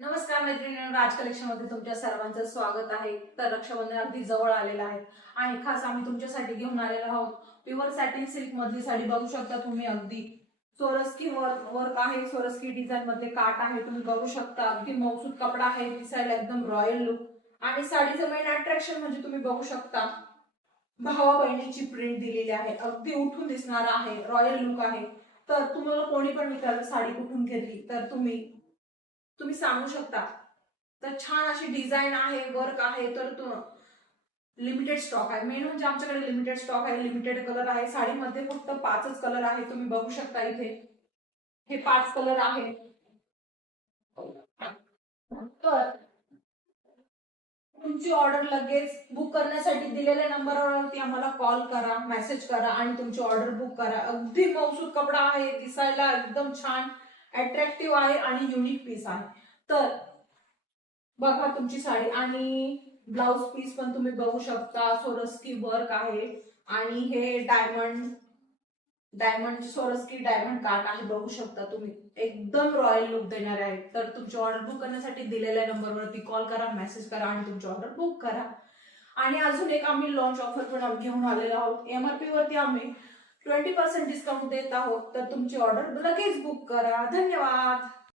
नमस्कार मैत्रिणींनो, राज कलेक्शन मध्ये तुमच्या सर्वांचं स्वागत आहे। तर रक्षाबंधन अगदी जवळ आलेलं आहे आणि खास आम्ही तुमच्यासाठी घेऊन आलेलो आहोत प्युअर सॅटिन सिल्क मधली साडी। बघू शकता तुम्ही, अगदी सोरस्की वर्क आहे, सोरस्की डिझाइन मध्ये काट आहे, तुम्ही बघू शकता। अगदी मौसूद कपडा आहे, दिसायला एकदम रॉयल लुक। आणि साडीचं मेन अट्रॅक्शन म्हणजे तुम्ही बघू शकता भावा बहिणीची प्रिंट दिलेली आहे, अगदी उठून दिसणार आहे, रॉयल लुक आहे। तर तुम्हाला कोणी पण विचारलं साडी कुठून घेतली तर तुम्ही तुम्ही सांगू शकता। तर छान अशी डिझाइन आहे, वर्क आहे। तर लिमिटेड स्टॉक आहे, मेन म्हणजे आमच्याकडे लिमिटेड स्टॉक आहे, लिमिटेड कलर आहे। साडीमध्ये फक्त 5च कलर आहे, तुम्ही बघू शकता इथे हे 5 कलर आहे। तर तुमची ऑर्डर लगेच बुक करण्यासाठी दिलेल्या नंबरवरती आम्हाला कॉल करा, मेसेज करा आणि तुमची ऑर्डर बुक करा। अगदी मौसूद कपडा आहे, दिसायला एकदम छान अट्रॅक्टिव्ह आहे आणि युनिक पीस आहे। तर बघा तुमची साडी, आणि ब्लाउज पीस पण तुम्ही बघू शकता, सोरस्की वर्क आहे आणि हे डायमंड डायमंड सोरस्की डायमंड काट आहे, बघू शकता तुम्ही, एकदम रॉयल लुक देणारे आहे। तर तुमची ऑर्डर बुक करण्यासाठी दिलेल्या नंबरवरती कॉल करा, मेसेज करा आणि तुमची ऑर्डर बुक करा। आणि अजून एक आम्ही लॉन्च ऑफर पण घेऊन आलेलो आहोत। एमआरपी वरती आम्ही 20% डिस्काउंट देत आहोत, तर तुमची ऑर्डर लगेच बुक करा। धन्यवाद।